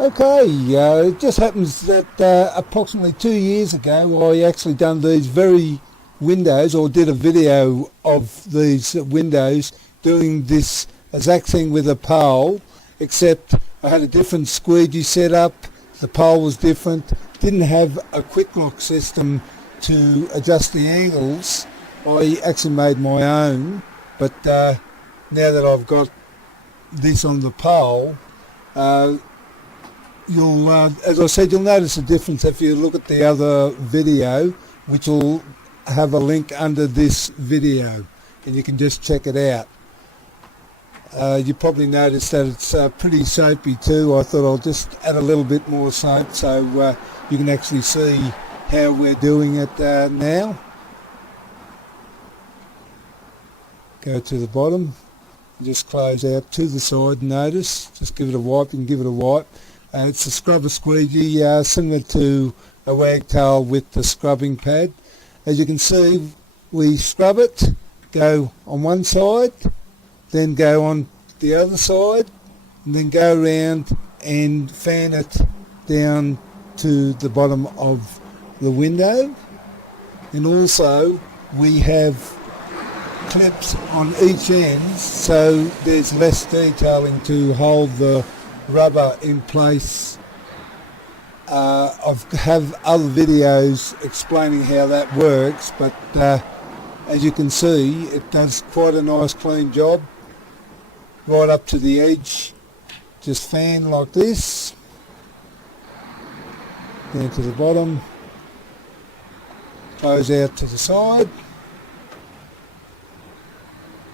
Okay, it just happens that approximately 2 years ago I actually done these very windows, or did a video of these windows doing this exact thing with a pole, except I had a different squeegee set up, the pole was different, didn't have a quick lock system to adjust the angles. I actually made my own, but now that I've got this on the pole, you'll, as I said, you'll notice a difference if you look at the other video, which will have a link under this video, and you can just check it out. You probably noticed that it's pretty soapy too. I thought I'll just add a little bit more soap so you can actually see how we're doing it now. Go to the bottom, just close out to the side, notice, just give it a wipe, you can give it a wipe. It's a scrubber squeegee, similar to a wagtail with the scrubbing pad. As you can see, we scrub it, go on one side, then go on the other side, and then go around and fan it down to the bottom of the window. And also we have clips on each end, so there's less detailing to hold the rubber in place. I have other videos explaining how that works, but as you can see, it does quite a nice clean job right up to the edge. Just fan like this down to the bottom, close out to the side.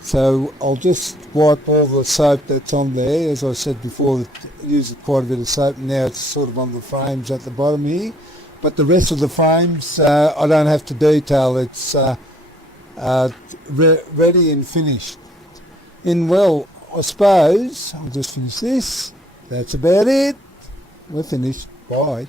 So I'll just wipe all the soap that's on there. As I said before, I used quite a bit of soap, and now it's sort of on the frames at the bottom here. But the rest of the frames, I don't have to detail. It's ready and finished. And well, I suppose I'll just finish this. That's about it. We're finished. Bye.